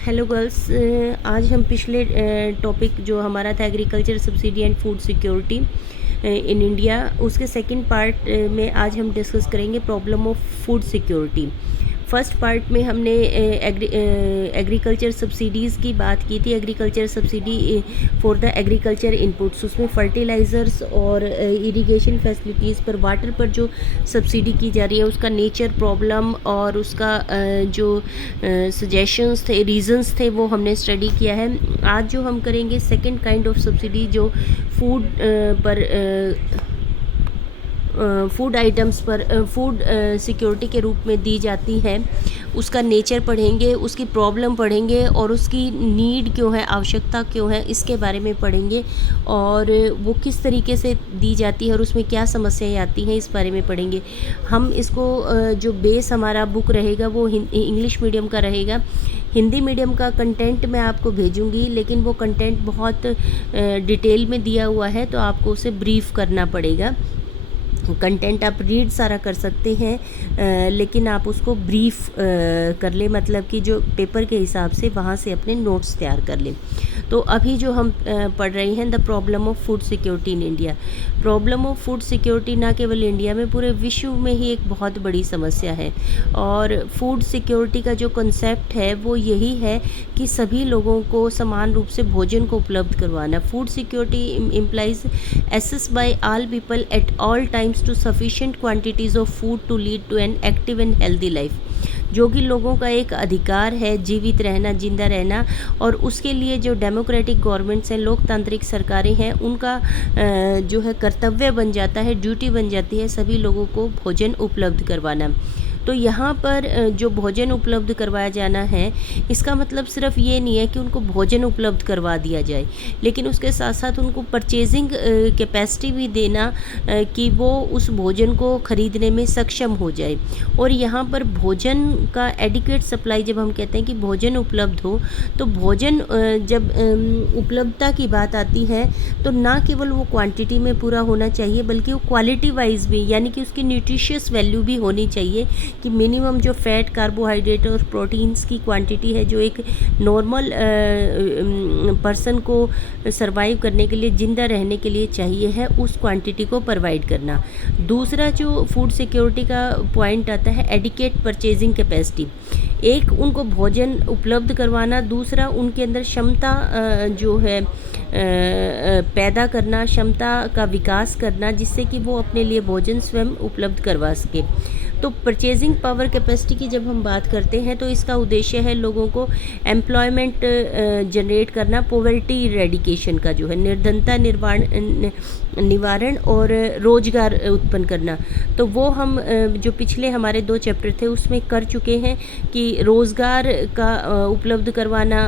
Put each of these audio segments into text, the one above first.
Hello girls, आज हम पिछले टॉपिक जो हमारा था agriculture subsidy and food security in India, उसके सेकंड पार्ट में आज हम डिस्कस करेंगे problem of food security. First part में हमने एग्रीकल्चर सब्सिडीज़ की बात की थी, agriculture subsidy for the agriculture inputs. उसमें फर्टिलाइज़र्स और इरिगेशन फैसिलिटीज़ पर, वाटर पर जो सब्सिडी की जा रही है उसका नेचर, प्रॉब्लम और उसका जो सजेशंस थे, रीजंस थे, वो हमने स्टडी किया है। आज जो हम करेंगे सेकंड काइंड ऑफ सब्सिडी जो फूड पर फूड आइटम्स पर फूड सिक्योरिटी के रूप में दी जाती है, उसका नेचर पढ़ेंगे, उसकी प्रॉब्लम पढ़ेंगे और उसकी नीड क्यों है, आवश्यकता क्यों है, इसके बारे में पढ़ेंगे और वो किस तरीके से दी जाती है और उसमें क्या समस्याएं आती हैं, इस बारे में पढ़ेंगे। हम इसको जो बेस हमारा बुक रहेगा वो इंग्लिश मीडियम का रहेगा। हिंदी मीडियम का कंटेंट मैं आपको भेजूंगी, लेकिन वो कंटेंट बहुत डिटेल में दिया हुआ है, तो आपको उसे ब्रीफ करना पड़ेगा। कंटेंट आप रीड सारा कर सकते हैं, लेकिन आप उसको ब्रीफ कर लें, मतलब कि जो पेपर के हिसाब से वहाँ से अपने नोट्स तैयार कर लें। तो अभी जो हम पढ़ रहे हैं the problem of food security in India. Problem of food security ना केवल इंडिया में, पूरे विश्व में ही एक बहुत बड़ी समस्या है। और फूड सिक्योरिटी का जो कंसेप्ट है वो यही है कि सभी लोगों को समान रूप से भोजन को उपलब्ध करवाना। Food security implies access by all people at all times to sufficient quantities of food to lead to an active and healthy life, जो कि लोगों का एक अधिकार है जीवित रहना, जिंदा रहना, और उसके लिए जो डेमोक्रेटिक गवर्नमेंट्स हैं, लोकतांत्रिक सरकारें हैं, उनका जो है कर्तव्य बन जाता है, ड्यूटी बन जाती है सभी लोगों को भोजन उपलब्ध करवाना। तो यहाँ पर जो भोजन उपलब्ध करवाया जाना है, इसका मतलब सिर्फ ये नहीं है कि उनको भोजन उपलब्ध करवा दिया जाए, लेकिन उसके साथ साथ उनको परचेजिंग कैपेसिटी भी देना, कि वो उस भोजन को खरीदने में सक्षम हो जाए। और यहाँ पर भोजन का एडिक्वेट सप्लाई, जब हम कहते हैं कि भोजन उपलब्ध हो, तो भोजन जब उपलब्धता की बात आती है तो ना केवल वो क्वांटिटी में पूरा होना चाहिए, बल्कि वो क्वालिटी वाइज भी, यानी कि उसकी न्यूट्रिशियस वैल्यू भी होनी चाहिए, कि मिनिमम जो फैट, कार्बोहाइड्रेट और प्रोटीन्स की क्वांटिटी है जो एक नॉर्मल पर्सन को सरवाइव करने के लिए, जिंदा रहने के लिए चाहिए है, उस क्वांटिटी को प्रोवाइड करना। दूसरा जो फूड सिक्योरिटी का पॉइंट आता है एडिक्वेट परचेजिंग कैपेसिटी। एक उनको भोजन उपलब्ध करवाना, दूसरा उनके अंदर क्षमता जो है पैदा करना, क्षमता का विकास करना, जिससे कि वो अपने लिए भोजन स्वयं उपलब्ध करवा सके। तो परचेजिंग पावर कैपेसिटी की जब हम बात करते हैं तो इसका उद्देश्य है लोगों को एम्प्लॉयमेंट जनरेट करना, पॉवर्टी इरेडिकेशन का जो है निर्धनता निवारण और रोजगार उत्पन्न करना। तो वो हम जो पिछले हमारे 2 चैप्टर थे उसमें कर चुके हैं कि रोज़गार का उपलब्ध करवाना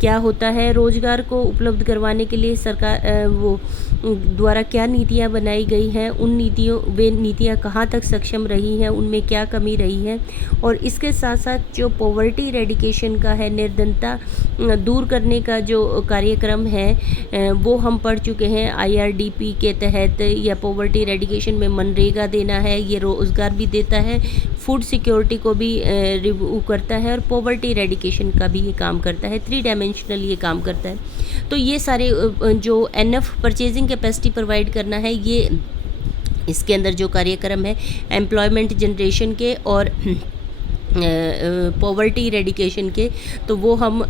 क्या होता है, रोज़गार को उपलब्ध करवाने के लिए सरकार वो द्वारा क्या नीतियाँ बनाई गई हैं, उन नीतियाँ कहाँ तक सक्षम रही हैं, उनमें क्या कमी रही है। और इसके साथ साथ जो पॉवर्टी इरेडिकेशन का है, निर्धनता दूर करने का जो कार्यक्रम है, वो हम पढ़ चुके हैं IRDP के तहत। या पॉवर्टी इरेडिकेशन में मनरेगा देना है, ये रोज़गार भी देता है, फूड सिक्योरिटी को भी रिव्यू करता है और पॉवर्टी इरेडिकेशन का भी ये काम करता है, 3 डायमेंशनल ये काम करता है। तो ये सारे जो एनफ परचेजिंग कैपेसिटी प्रोवाइड करना है, ये इसके अंदर जो कार्यक्रम है एम्प्लॉयमेंट जनरेशन के और पॉवर्टी इरेडिकेशन के, तो वो हम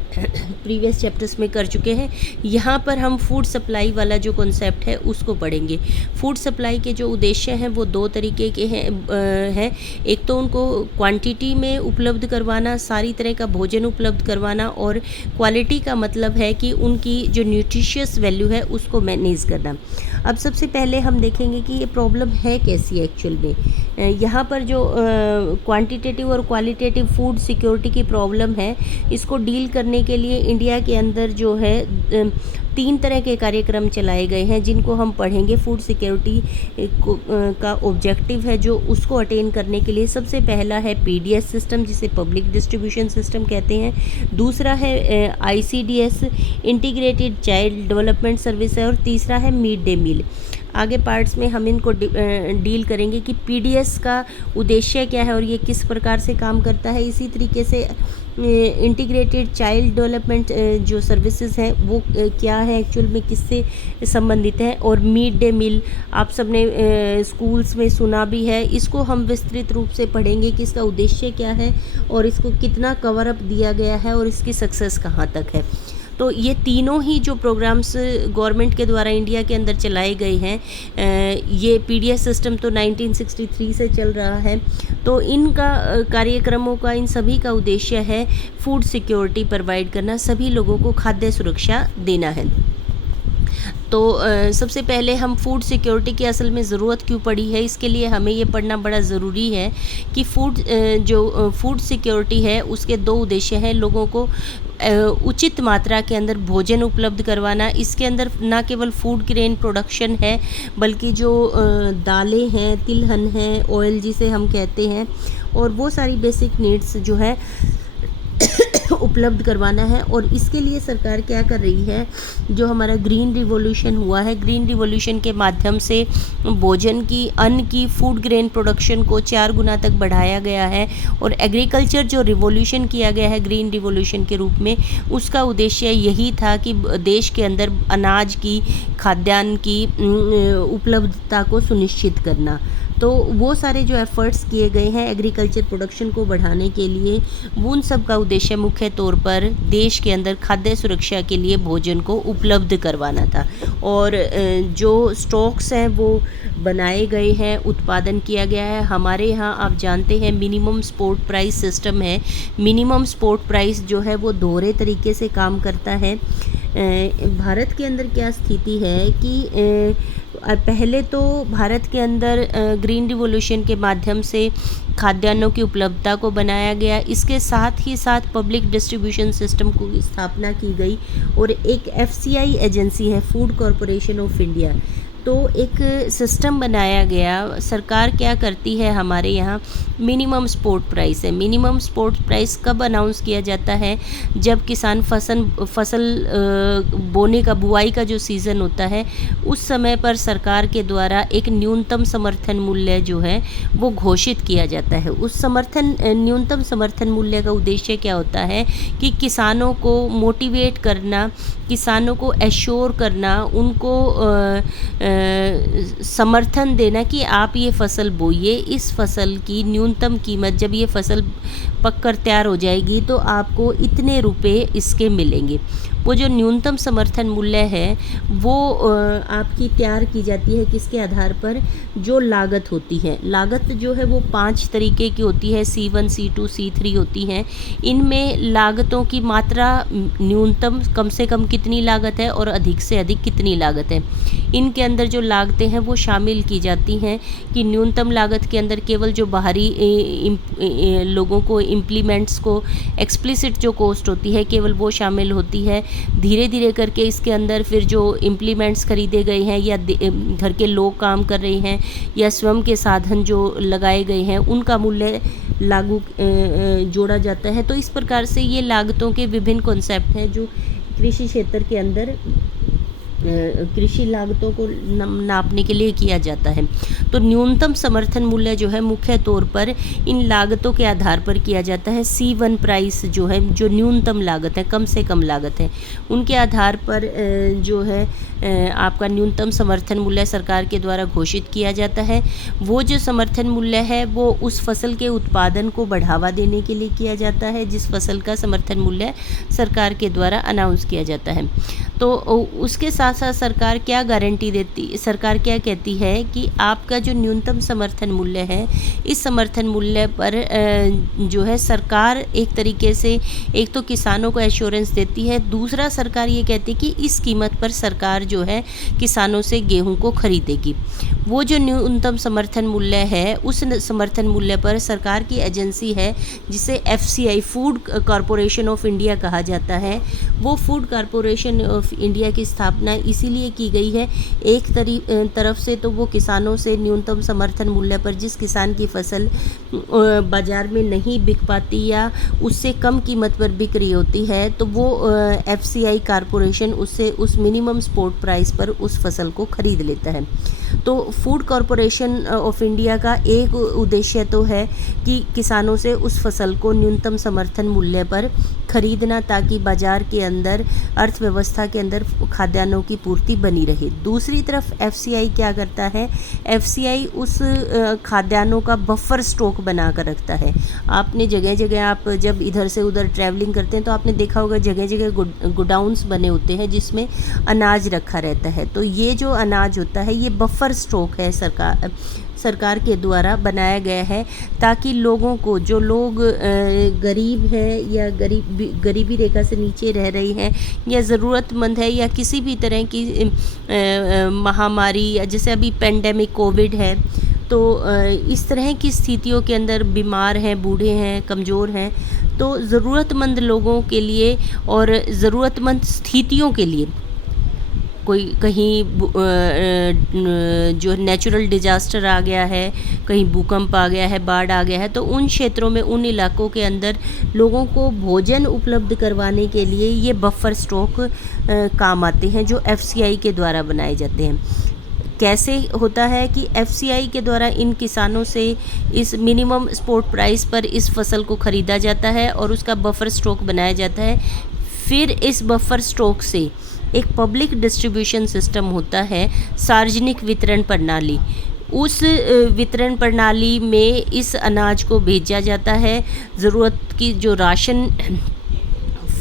प्रीवियस चैप्टर्स में कर चुके हैं। यहाँ पर हम फूड सप्लाई वाला जो कॉन्सेप्ट है उसको पढ़ेंगे। फूड सप्लाई के जो उद्देश्य हैं वो 2 तरीके के हैं। एक तो उनको क्वांटिटी में उपलब्ध करवाना, सारी तरह का भोजन उपलब्ध करवाना, और क्वालिटी का मतलब है कि उनकी जो न्यूट्रिशियस वैल्यू है उसको मैनेज करना। अब सबसे पहले हम देखेंगे कि ये प्रॉब्लम है कैसी एक्चुअल में। यहाँ पर जो क्वांटिटेटिव और क्वालिटेटिव फूड सिक्योरिटी की प्रॉब्लम है, इसको डील करने के लिए इंडिया के अंदर जो है 3 तरह के कार्यक्रम चलाए गए हैं, जिनको हम पढ़ेंगे। फूड सिक्योरिटी का ऑब्जेक्टिव है जो उसको अटेन करने के लिए, सबसे पहला है PDS सिस्टम, जिसे पब्लिक डिस्ट्रीब्यूशन सिस्टम कहते हैं। दूसरा है ICDS, integrated child development service है, और तीसरा है मिड डे मील। आगे पार्ट्स में हम इनको डील करेंगे कि PDS का उद्देश्य क्या है और ये किस प्रकार से काम करता है। इसी तरीके से इंटीग्रेटेड चाइल्ड डेवलपमेंट जो सर्विसेज हैं वो क्या है एक्चुअल में, किससे संबंधित है। और मिड डे मील आप सबने स्कूल्स में सुना भी है, इसको हम विस्तृत रूप से पढ़ेंगे कि इसका उद्देश्य क्या है और इसको कितना कवर अप दिया गया है और इसकी सक्सेस कहाँ तक है। तो ये तीनों ही जो प्रोग्राम्स गवर्नमेंट के द्वारा इंडिया के अंदर चलाए गए हैं, ये पीडीएस सिस्टम तो 1963 से चल रहा है। तो इनका कार्यक्रमों का, इन सभी का उद्देश्य है फूड सिक्योरिटी प्रोवाइड करना, सभी लोगों को खाद्य सुरक्षा देना है। तो सबसे पहले हम फूड सिक्योरिटी की असल में ज़रूरत क्यों पड़ी है, इसके लिए हमें ये पढ़ना बड़ा ज़रूरी है कि जो फूड सिक्योरिटी है उसके दो उद्देश्य हैं। लोगों को उचित मात्रा के अंदर भोजन उपलब्ध करवाना, इसके अंदर ना केवल फूड ग्रेन प्रोडक्शन है बल्कि जो दालें हैं, तिलहन हैं, ऑयल जिसे हम कहते हैं, और वो सारी बेसिक नीड्स जो है उपलब्ध करवाना है। और इसके लिए सरकार क्या कर रही है, जो हमारा ग्रीन रिवॉल्यूशन हुआ है, ग्रीन रिवॉल्यूशन के माध्यम से भोजन की, अन्न की, फूड ग्रेन प्रोडक्शन को 4 गुना तक बढ़ाया गया है। और एग्रीकल्चर जो रिवॉल्यूशन किया गया है ग्रीन रिवॉल्यूशन के रूप में, उसका उद्देश्य यही था कि देश के अंदर अनाज की, खाद्यान्न की उपलब्धता को सुनिश्चित करना। तो वो सारे जो एफ़र्ट्स किए गए हैं एग्रीकल्चर प्रोडक्शन को बढ़ाने के लिए, वो उन सब का उद्देश्य मुख्य तौर पर देश के अंदर खाद्य सुरक्षा के लिए भोजन को उपलब्ध करवाना था। और जो स्टॉक्स हैं वो बनाए गए हैं, उत्पादन किया गया है। हमारे यहाँ आप जानते हैं मिनिमम सपोर्ट प्राइस सिस्टम है। मिनिमम सपोर्ट प्राइस जो है वो दोहरे तरीके से काम करता है। भारत के अंदर क्या स्थिति है कि पहले तो भारत के अंदर ग्रीन रिवॉल्यूशन के माध्यम से खाद्यान्नों की उपलब्धता को बनाया गया, इसके साथ ही साथ पब्लिक डिस्ट्रीब्यूशन सिस्टम की स्थापना की गई और एक एफसीआई एजेंसी है, फूड कॉरपोरेशन ऑफ इंडिया। तो एक सिस्टम बनाया गया। सरकार क्या करती है हमारे यहाँ, मिनिमम सपोर्ट प्राइस है। मिनिमम सपोर्ट प्राइस कब अनाउंस किया जाता है, जब किसान फसल बोने का, बुआई का जो सीज़न होता है, उस समय पर सरकार के द्वारा एक न्यूनतम समर्थन मूल्य जो है वो घोषित किया जाता है। उस न्यूनतम समर्थन मूल्य का उद्देश्य क्या होता है कि किसानों को मोटिवेट करना, किसानों को एश्योर करना, उनको समर्थन देना कि आप ये फसल बोइए, इस फसल की न्यूनतम कीमत, जब ये फसल पककर तैयार हो जाएगी तो आपको इतने रुपए इसके मिलेंगे। वो जो न्यूनतम समर्थन मूल्य है वो आपकी तैयार की जाती है किसके आधार पर, जो लागत होती है। लागत जो है वो 5 तरीके की होती है, C1, C2, C3 होती हैं। इनमें लागतों की मात्रा, न्यूनतम कम से कम कितनी लागत है और अधिक से अधिक कितनी लागत है, इनके अंदर जो लागतें हैं वो शामिल की जाती हैं। कि न्यूनतम लागत के अंदर केवल जो बाहरी लोगों को, इम्प्लीमेंट्स को, एक्सप्लिसिट जो कॉस्ट होती है केवल वो शामिल होती है। धीरे धीरे करके इसके अंदर फिर जो इम्प्लीमेंट्स खरीदे गए हैं या घर के लोग काम कर रहे हैं या स्वयं के साधन जो लगाए गए हैं, उनका मूल्य जोड़ा जाता है। तो इस प्रकार से ये लागतों के विभिन्न कॉन्सेप्ट हैं जो कृषि क्षेत्र के अंदर कृषि लागतों को नापने के लिए किया जाता है। तो न्यूनतम समर्थन मूल्य जो है मुख्य तौर पर इन लागतों के आधार पर किया जाता है। C1 प्राइस जो है, जो न्यूनतम लागत है, कम से कम लागत है, उनके आधार पर जो है आपका न्यूनतम समर्थन मूल्य सरकार के द्वारा घोषित किया जाता है। वो जो समर्थन मूल्य है वो उस फसल के उत्पादन को बढ़ावा देने के लिए किया जाता है जिस फसल का समर्थन मूल्य सरकार के द्वारा अनाउंस किया जाता है। तो उसके साथ साथ सरकार क्या गारंटी देती, सरकार क्या कहती है कि आपका जो न्यूनतम समर्थन मूल्य है, इस समर्थन मूल्य पर जो है सरकार एक तरीके से, एक तो किसानों को एश्योरेंस देती है, दूसरा सरकार ये कहती है कि इस कीमत पर सरकार जो है किसानों से गेहूं को खरीदेगी। वो जो न्यूनतम समर्थन मूल्य है, उस समर्थन मूल्य पर सरकार की एजेंसी है जिसे FCI, food corporation of India कहा जाता है। वो फूड कॉरपोरेशन ऑफ इंडिया की स्थापना इसीलिए की गई है, एक तरफ से तो वो किसानों से न्यूनतम समर्थन मूल्य पर जिस किसान की फसल बाज़ार में नहीं बिक पाती या उससे कम कीमत पर बिक रही होती है, तो वो FCI कॉरपोरेशन उससे उस मिनिमम सपोर्ट प्राइस पर उस फसल को खरीद लेता है। तो फूड कॉरपोरेशन ऑफ इंडिया का एक उद्देश्य तो है कि किसानों से उस फसल को न्यूनतम समर्थन मूल्य पर खरीदना, ताकि बाजार के अंदर, अर्थव्यवस्था के अंदर खाद्यान्नों की पूर्ति बनी रहे। दूसरी तरफ एफसीआई क्या करता है, एफसीआई उस खाद्यान्नों का बफर स्टॉक बना कर रखता है। आपने जगह जगह, आप जब इधर से उधर ट्रैवलिंग करते हैं तो आपने देखा होगा जगह जगह गोडाउन्स बने होते हैं जिसमें अनाज रखा रहता है। तो ये जो अनाज होता है ये बफर स्टॉक है, सरकार के द्वारा बनाया गया है, ताकि लोगों को, जो लोग गरीब हैं या गरीबी रेखा से नीचे रह रही हैं या ज़रूरतमंद है, या किसी भी तरह की महामारी, या जैसे अभी पेंडेमिक कोविड है, तो इस तरह की स्थितियों के अंदर बीमार हैं, बूढ़े हैं, कमज़ोर हैं, तो ज़रूरतमंद लोगों के लिए और ज़रूरतमंद स्थितियों के लिए, कोई कहीं जो नेचुरल डिजास्टर आ गया है, कहीं भूकंप आ गया है, बाढ़ आ गया है, तो उन क्षेत्रों में, उन इलाकों के अंदर लोगों को भोजन उपलब्ध करवाने के लिए ये बफर स्टॉक काम आते हैं, जो एफसीआई के द्वारा बनाए जाते हैं। कैसे होता है कि एफसीआई के द्वारा इन किसानों से इस मिनिमम सपोर्ट प्राइस पर इस फसल को ख़रीदा जाता है और उसका बफर स्टॉक बनाया जाता है। फिर इस बफर स्टॉक से एक पब्लिक डिस्ट्रीब्यूशन सिस्टम होता है, सार्वजनिक वितरण प्रणाली। उस वितरण प्रणाली में इस अनाज को भेजा जाता है। ज़रूरत की जो ration,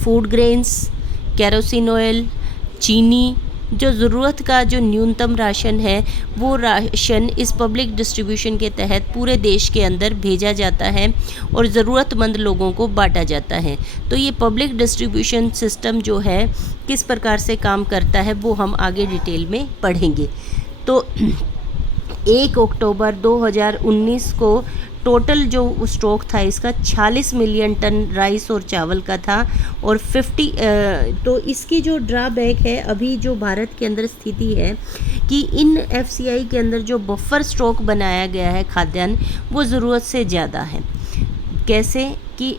food grains, kerosene oil, चीनी, जो ज़रूरत का जो न्यूनतम राशन है, वो राशन इस पब्लिक डिस्ट्रीब्यूशन के तहत पूरे देश के अंदर भेजा जाता है और ज़रूरतमंद लोगों को बांटा जाता है। तो ये पब्लिक डिस्ट्रीब्यूशन सिस्टम जो है किस प्रकार से काम करता है वो हम आगे डिटेल में पढ़ेंगे। तो 1 अक्टूबर 2019 को टोटल जो स्टॉक था इसका 46 मिलियन टन राइस और चावल का था, और 50 तो इसकी जो ड्रॉबैक है, अभी जो भारत के अंदर स्थिति है कि इन एफसीआई के अंदर जो बफर स्टॉक बनाया गया है खाद्यान्न, वो ज़रूरत से ज़्यादा है। कैसे कि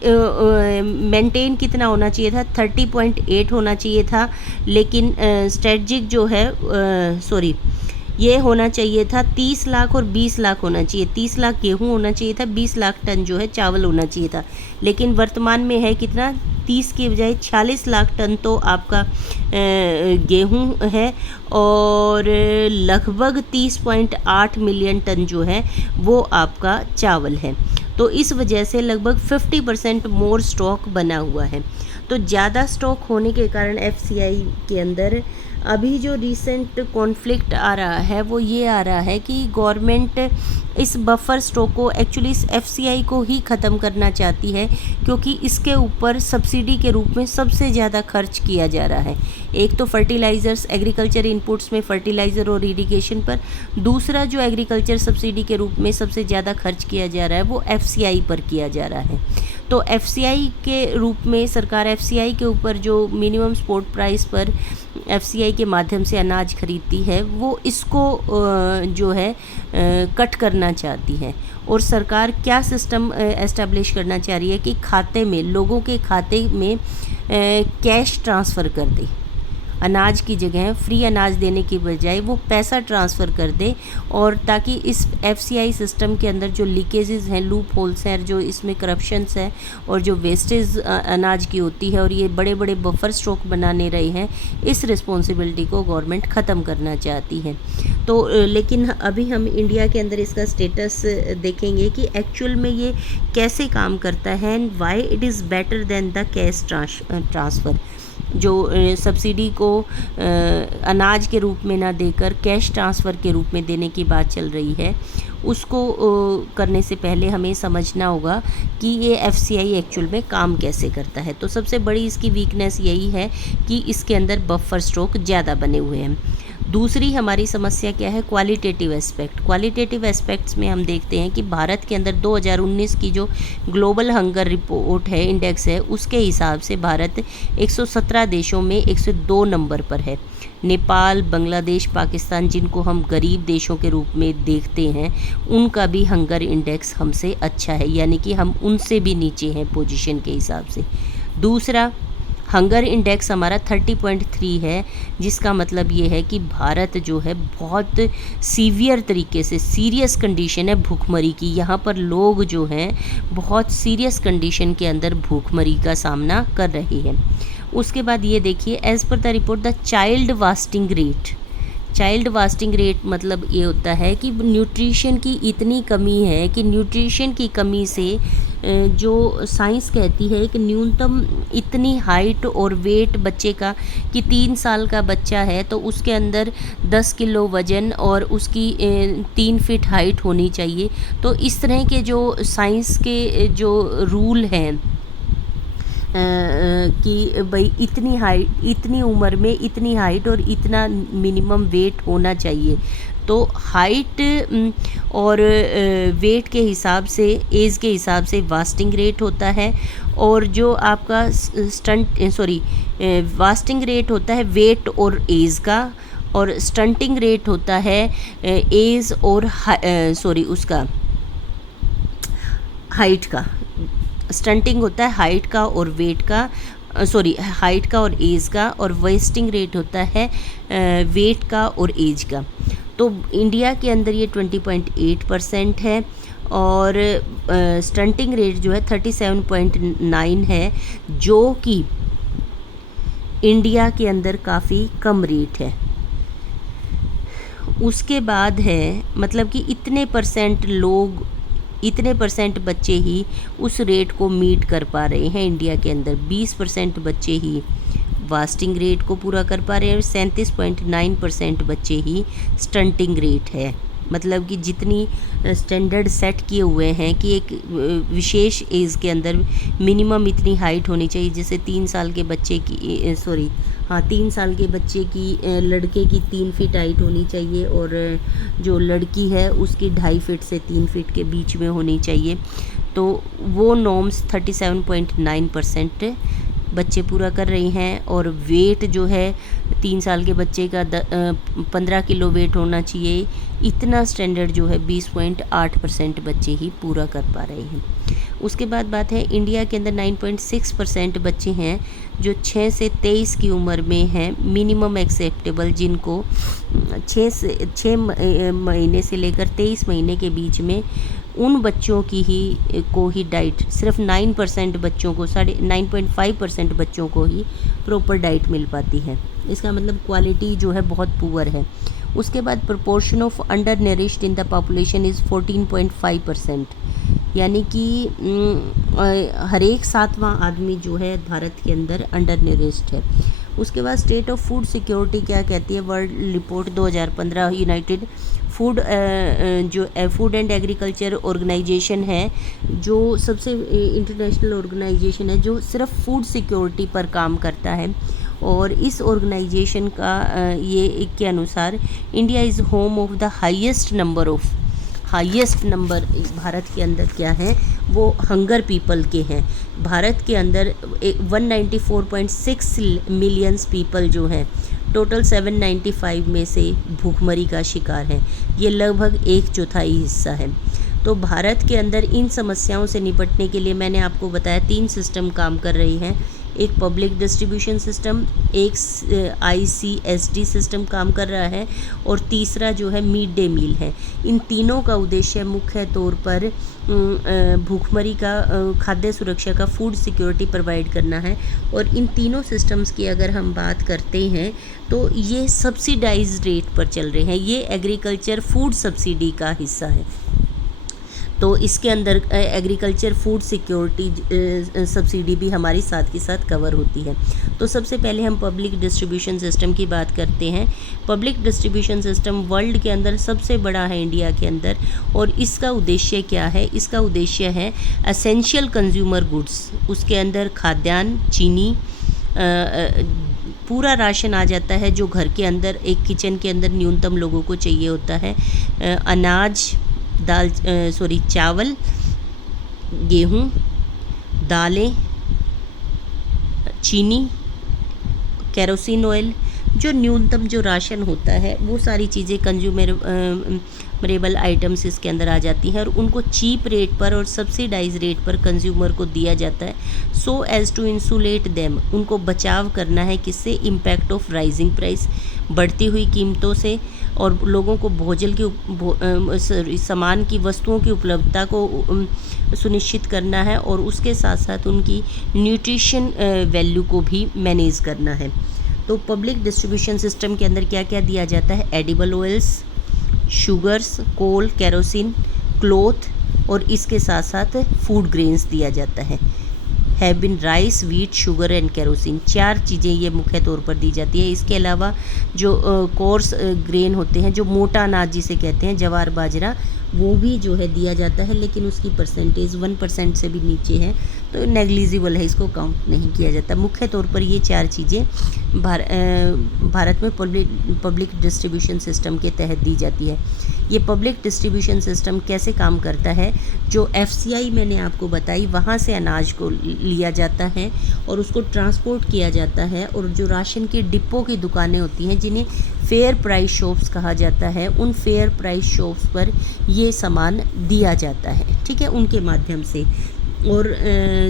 मेंटेन कितना होना चाहिए था, 30.8 होना चाहिए था, लेकिन स्ट्रेटजिक जो है ये होना चाहिए था 30 लाख और 20 लाख होना चाहिए। 30 लाख गेहूँ होना चाहिए था, 20 लाख टन जो है चावल होना चाहिए था, लेकिन वर्तमान में है कितना, 30 के बजाय 46 लाख टन तो आपका गेहूँ है, और लगभग 30.8 मिलियन टन जो है वो आपका चावल है। तो इस वजह से लगभग 50% मोर स्टॉक बना हुआ है। तो ज़्यादा स्टॉक होने के कारण एफसीआई के अंदर अभी जो रिसेंट कॉन्फ्लिक्ट आ रहा है वो ये आ रहा है कि गवर्नमेंट इस बफर स्टॉक को, एक्चुअली इस एफसीआई को ही ख़त्म करना चाहती है, क्योंकि इसके ऊपर सब्सिडी के रूप में सबसे ज़्यादा खर्च किया जा रहा है। एक तो फर्टिलाइज़र्स, एग्रीकल्चर इनपुट्स में फर्टिलाइज़र और इरिगेशन पर, दूसरा जो एग्रीकल्चर सब्सिडी के रूप में सबसे ज़्यादा खर्च किया जा रहा है वो एफसीआई पर किया जा रहा है। तो एफसीआई के रूप में सरकार एफसीआई के ऊपर जो मिनिमम सपोर्ट प्राइस पर एफसीआई के माध्यम से अनाज खरीदती है, वो इसको जो है कट करना चाहती है। और सरकार क्या सिस्टम एस्टेब्लिश करना चाह रही है कि खाते में, लोगों के खाते में कैश ट्रांसफ़र कर दे, अनाज की जगह फ्री अनाज देने की बजाय वो पैसा ट्रांसफ़र कर दे, और ताकि इस एफसीआई सिस्टम के अंदर जो लीकेजेस हैं, लूप होल्स हैं, जो इसमें करप्शंस है और जो वेस्टेज अनाज की होती है और ये बड़े बड़े बफर स्टॉक बनाने रहे हैं, इस रिस्पॉन्सिबिलिटी को गवर्नमेंट ख़त्म करना चाहती है। तो लेकिन अभी हम इंडिया के अंदर इसका स्टेटस देखेंगे कि एक्चुअल में ये कैसे काम करता है, and why it is better then the cash transfer. जो सब्सिडी को अनाज के रूप में ना देकर कैश ट्रांसफ़र के रूप में देने की बात चल रही है, उसको करने से पहले हमें समझना होगा कि ये एफसीआई एक्चुअल में काम कैसे करता है। तो सबसे बड़ी इसकी वीकनेस यही है कि इसके अंदर बफर स्टॉक ज़्यादा बने हुए हैं। दूसरी हमारी समस्या क्या है, क्वालिटेटिव एस्पेक्ट। क्वालिटेटिव एस्पेक्ट्स में हम देखते हैं कि भारत के अंदर 2019 की जो ग्लोबल हंगर रिपोर्ट है, इंडेक्स है, उसके हिसाब से भारत 117 देशों में 102 नंबर पर है। नेपाल, बांग्लादेश, पाकिस्तान, जिनको हम गरीब देशों के रूप में देखते हैं, उनका भी हंगर इंडेक्स हमसे अच्छा है, यानी कि हम उनसे भी नीचे हैं पोजीशन के हिसाब से। दूसरा, हंगर इंडेक्स हमारा 30.3 है, जिसका मतलब ये है कि भारत जो है बहुत सीवियर तरीके से, सीरियस कंडीशन है भूखमरी की। यहाँ पर लोग जो हैं बहुत सीरियस कंडीशन के अंदर भूखमरी का सामना कर रहे हैं। उसके बाद ये देखिए, as per the report the child wasting rate, child wasting rate मतलब ये होता है कि न्यूट्रिशन की इतनी कमी है कि न्यूट्रिशन की कमी से जो साइंस कहती है कि न्यूनतम इतनी हाइट और वेट बच्चे का, कि 3 साल का बच्चा है तो उसके अंदर 10 किलो वज़न और उसकी 3 फीट हाइट होनी चाहिए। तो इस तरह के जो साइंस के जो रूल हैं कि भाई इतनी हाइट, इतनी उम्र में इतनी हाइट और इतना मिनिमम वेट होना चाहिए। तो हाइट और वेट के हिसाब से, एज के हिसाब से वास्टिंग रेट होता है। और जो आपका वास्टिंग रेट होता है वेट और एज का, और स्टंटिंग रेट होता है एज और उसका हाइट का। स्टंटिंग होता है हाइट का और वेट का, हाइट का और एज का, और वेस्टिंग रेट होता है वेट का और एज का। तो इंडिया के अंदर ये 20.8% है, और स्टंटिंग रेट जो है 37.9 है, जो कि इंडिया के अंदर काफ़ी कम रेट है। उसके बाद है मतलब कि इतने परसेंट बच्चे ही उस रेट को मीट कर पा रहे हैं इंडिया के अंदर। 20% बच्चे ही वास्टिंग रेट को पूरा कर पा रहे हैं, और 37.9% बच्चे ही स्टंटिंग रेट है। मतलब कि जितनी स्टैंडर्ड सेट किए हुए हैं कि एक विशेष एज के अंदर मिनिमम इतनी हाइट होनी चाहिए, जैसे 3 साल के बच्चे की 3 साल के बच्चे की लड़के की 3 फीट हाइट होनी चाहिए, और जो लड़की है उसकी 2.5 फीट से 3 फीट के बीच में होनी चाहिए। तो वो नॉर्म्स 37.9% बच्चे पूरा कर रही हैं। और वेट जो है 3 साल के बच्चे का 15 किलो वेट होना चाहिए, इतना स्टैंडर्ड जो है 20.8% बच्चे ही पूरा कर पा रहे हैं। उसके बाद बात है इंडिया के अंदर 9.6% बच्चे हैं जो 6 से 23 की उम्र में हैं मिनिमम एक्सेप्टेबल, जिनको 6 महीने से लेकर 23 महीने के बीच में उन बच्चों की ही डाइट, सिर्फ 9% बच्चों को, 9.5% बच्चों को ही प्रॉपर डाइट मिल पाती है। इसका मतलब क्वालिटी जो है बहुत पुअर है। उसके बाद proportion of under nourished in the population is 14.5%, यानी कि हर एक 7वां आदमी जो है भारत के अंदर अंडर नरिश्ड है। उसके बाद स्टेट ऑफ फूड सिक्योरिटी क्या कहती है, world report 2015 united food food and agriculture organisation है, जो सबसे इंटरनेशनल ऑर्गेनाइजेशन है जो सिर्फ फूड सिक्योरिटी पर काम करता है। और इस ऑर्गेनाइजेशन का ये के अनुसार India is home of the highest number Bharat के अंदर क्या है, वो हंगर पीपल के हैं। भारत के अंदर 194.6 मिलियंस पीपल जो हैं, टोटल 795 में से भूखमरी का शिकार हैं। ये लगभग 1/4 हिस्सा है। तो भारत के अंदर इन समस्याओं से निपटने के लिए मैंने आपको बताया 3 सिस्टम काम कर रही हैं। एक पब्लिक डिस्ट्रीब्यूशन सिस्टम, एक ICSD सिस्टम काम कर रहा है, और तीसरा जो है मिड डे मील है। इन तीनों का उद्देश्य मुख्य तौर पर भूखमरी का, खाद्य सुरक्षा का, फूड सिक्योरिटी प्रोवाइड करना है। और इन तीनों सिस्टम्स की अगर हम बात करते हैं तो ये सब्सिडाइज्ड रेट पर चल रहे हैं। ये एग्रीकल्चर फूड सब्सिडी का हिस्सा है। तो इसके अंदर एग्रीकल्चर फूड सिक्योरिटी सब्सिडी भी हमारी साथ के साथ कवर होती है। तो सबसे पहले हम पब्लिक डिस्ट्रीब्यूशन सिस्टम की बात करते हैं। पब्लिक डिस्ट्रीब्यूशन सिस्टम वर्ल्ड के अंदर सबसे बड़ा है इंडिया के अंदर, और इसका उद्देश्य क्या है? इसका उद्देश्य है एसेंशियल कंज्यूमर गुड्स। उसके अंदर खाद्यान्न, चीनी, पूरा राशन आ जाता है जो घर के अंदर, एक किचन के अंदर न्यूनतम लोगों को चाहिए होता है। अनाज, चावल, गेहूँ, दालें, चीनी, केरोसिन ऑयल, जो न्यूनतम जो राशन होता है वो सारी चीज़ें कंज्यूमर कंज्यूमरेबल आइटम्स इसके अंदर आ जाती हैं और उनको चीप रेट पर और सब्सिडाइज रेट पर कंज्यूमर को दिया जाता है, so as to insulate them, उनको बचाव करना है किससे, इम्पैक्ट ऑफ राइजिंग प्राइस, बढ़ती हुई कीमतों से, और लोगों को भोजन की सामान की वस्तुओं की उपलब्धता को सुनिश्चित करना है और उसके साथ साथ उनकी न्यूट्रिशन वैल्यू को भी मैनेज करना है। तो पब्लिक डिस्ट्रीब्यूशन सिस्टम के अंदर क्या क्या दिया जाता है, एडिबल ऑयल्स, शुगर्स, कोल, केरोसिन, क्लोथ और इसके साथ साथ फूड ग्रेन्स दिया जाता है। Have been rice, wheat, sugar and kerosene, 4 चीज़ें ये मुख्य तौर पर दी जाती है। इसके अलावा जो कोर्स ग्रेन होते हैं, जो मोटा अनाज जिसे कहते हैं, जवार, बाजरा, वो भी जो है दिया जाता है, लेकिन उसकी परसेंटेज 1% से भी नीचे है, तो नेग्लिजिबल है, इसको काउंट नहीं किया जाता। मुख्य तौर पर ये 4 चीज़ें भारत में पब्लिक डिस्ट्रीब्यूशन सिस्टम के तहत दी जाती है। ये पब्लिक डिस्ट्रीब्यूशन सिस्टम कैसे काम करता है, जो FCI मैंने आपको बताई, वहाँ से अनाज को लिया जाता है और उसको ट्रांसपोर्ट किया जाता है, और जो राशन के डिपो की दुकानें होती हैं जिन्हें फेयर प्राइस शॉप्स कहा जाता है, उन फेयर प्राइस शॉप्स पर ये सामान दिया जाता है, ठीक है, उनके माध्यम से। और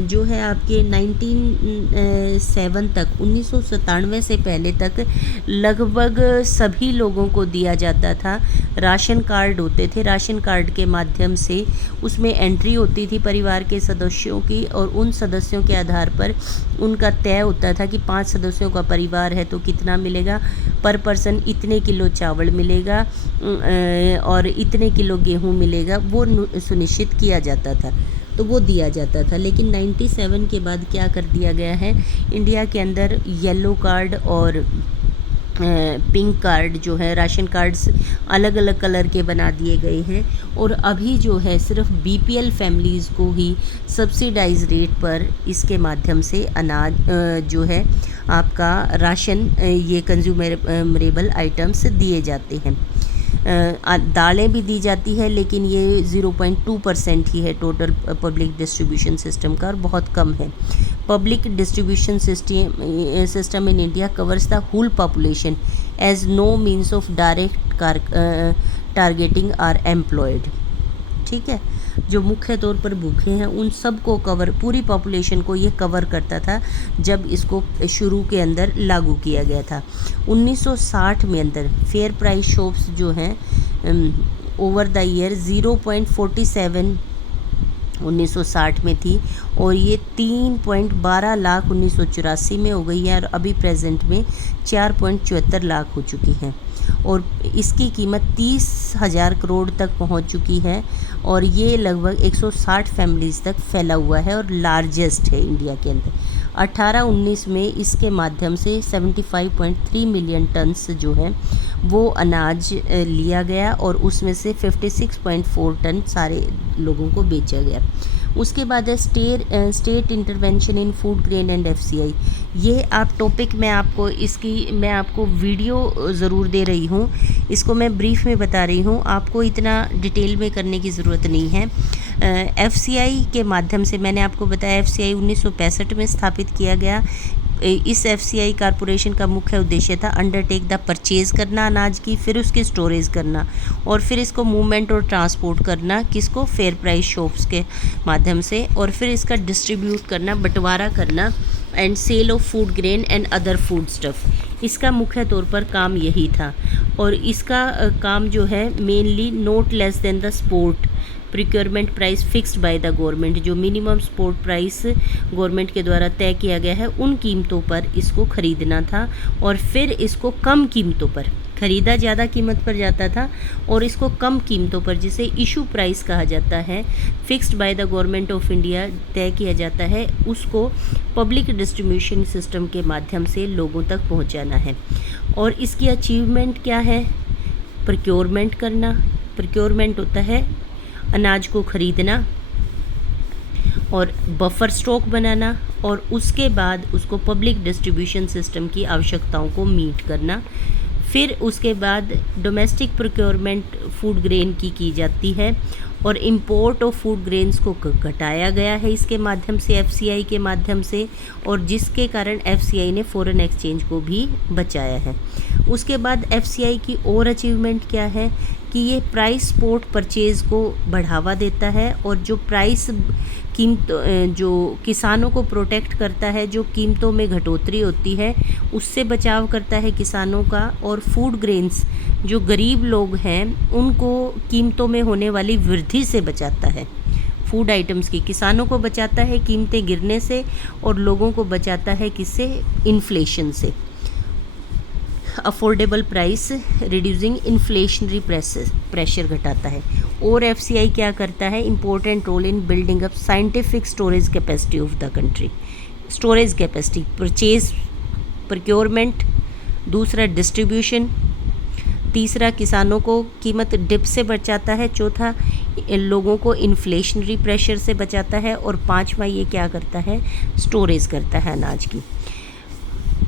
जो है आपके 1997 से पहले तक लगभग सभी लोगों को दिया जाता था। राशन कार्ड होते थे, राशन कार्ड के माध्यम से उसमें एंट्री होती थी परिवार के सदस्यों की, और उन सदस्यों के आधार पर उनका तय होता था कि 5 सदस्यों का परिवार है तो कितना मिलेगा, पर पर्सन इतने किलो चावल मिलेगा और इतने किलो गेहूँ मिलेगा, वो सुनिश्चित किया जाता था, तो वो दिया जाता था। लेकिन 97 के बाद क्या कर दिया गया है, इंडिया के अंदर येलो कार्ड और पिंक कार्ड जो है, राशन कार्ड्स अलग अलग कलर के बना दिए गए हैं, और अभी जो है सिर्फ BPL फैमिलीज़ को ही सब्सिडाइज रेट पर इसके माध्यम से अनाज जो है आपका राशन, ये कंज्यूमरेबल आइटम्स दिए जाते हैं। दालें भी दी जाती है, लेकिन ये 0.2% ही है टोटल पब्लिक डिस्ट्रीब्यूशन सिस्टम का, और बहुत कम है। Public distribution system in India covers the whole population as no means of direct targeting are employed, ठीक है। जो मुख्य तौर पर भूखे हैं उन सब को कवर, पूरी पॉपुलेशन को ये कवर करता था जब इसको शुरू के अंदर लागू किया गया था। 1960 में अंदर फेयर प्राइस शॉप्स जो हैं ओवर द ईयर 0.47 1960 में थी, और ये 3.12 लाख 1984 में हो गई है, और अभी प्रेजेंट में 4.74 लाख हो चुकी हैं, और इसकी कीमत 30,000 करोड़ तक पहुंच चुकी है, और ये लगभग 160 फैमिलीज़ तक फैला हुआ है और लार्जेस्ट है इंडिया के अंदर। 18-19 में इसके माध्यम से 75.3 मिलियन टन्स जो है वो अनाज लिया गया, और उसमें से 56.4 टन सारे लोगों को बेचा गया। उसके बाद है state intervention in food grain and FCI। ये आप टॉपिक मैं आपको वीडियो ज़रूर दे रही हूँ, इसको मैं ब्रीफ में बता रही हूँ, आपको इतना डिटेल में करने की ज़रूरत नहीं है। FCI के माध्यम से मैंने आपको बताया, FCI 1965 में स्थापित किया गया। इस FCI कारपोरेशन का मुख्य उद्देश्य था अंडरटेक द परचेज़ करना अनाज की, फिर उसकी स्टोरेज करना, और फिर इसको मूवमेंट और ट्रांसपोर्ट करना, किसको, फेयर प्राइस शॉप्स के माध्यम से, और फिर इसका डिस्ट्रीब्यूट करना, बंटवारा करना, and sale of food grain and other food stuff. इसका मुख्य तौर पर काम यही था, और इसका काम जो है mainly note less than the sport procurement price fixed by the government, जो मिनिमम सपोर्ट प्राइस गवर्नमेंट के द्वारा तय किया गया है उन कीमतों पर इसको ख़रीदना था, और फिर इसको कम कीमतों पर ख़रीदा, ज़्यादा कीमत पर जाता था, और इसको कम कीमतों पर, जिसे इशू प्राइस कहा जाता है, fixed by the government of India तय किया जाता है, उसको पब्लिक डिस्ट्रीब्यूशन सिस्टम के माध्यम से लोगों तक पहुंचाना है। और इसकी अचीवमेंट क्या है, प्रिक्योरमेंट करना। प्रिक्योरमेंट होता है अनाज को ख़रीदना और बफर स्टॉक बनाना, और उसके बाद उसको पब्लिक डिस्ट्रीब्यूशन सिस्टम की आवश्यकताओं को मीट करना। फिर उसके बाद डोमेस्टिक प्रोक्योरमेंट फूड ग्रेन की जाती है, और इंपोर्ट ऑफ फूड ग्रेन्स को घटाया गया है इसके माध्यम से, FCI के माध्यम से, और जिसके कारण FCI ने फॉरेन एक्सचेंज को भी बचाया है। उसके बाद FCI की और अचीवमेंट क्या है कि ये प्राइस सपोर्ट परचेज़ को बढ़ावा देता है, और जो प्राइस कीमत जो किसानों को प्रोटेक्ट करता है, जो कीमतों में घटोतरी होती है उससे बचाव करता है किसानों का, और फूड ग्रेन्स जो गरीब लोग हैं उनको कीमतों में होने वाली वृद्धि से बचाता है। फूड आइटम्स की किसानों को बचाता है कीमतें गिरने से, और लोगों को बचाता है किससे? इन्फ्लेशन से। Affordable price reducing inflationary pressure घटाता है। और FCI क्या करता है? Important role in building up scientific storage capacity of the country. Storage capacity, purchase, procurement, दूसरा डिस्ट्रीब्यूशन, तीसरा किसानों को कीमत डिप से बचाता है, चौथा लोगों को इन्फ्लेशनरी प्रेशर से बचाता है, और पांचवा ये क्या करता है? स्टोरेज करता है अनाज की।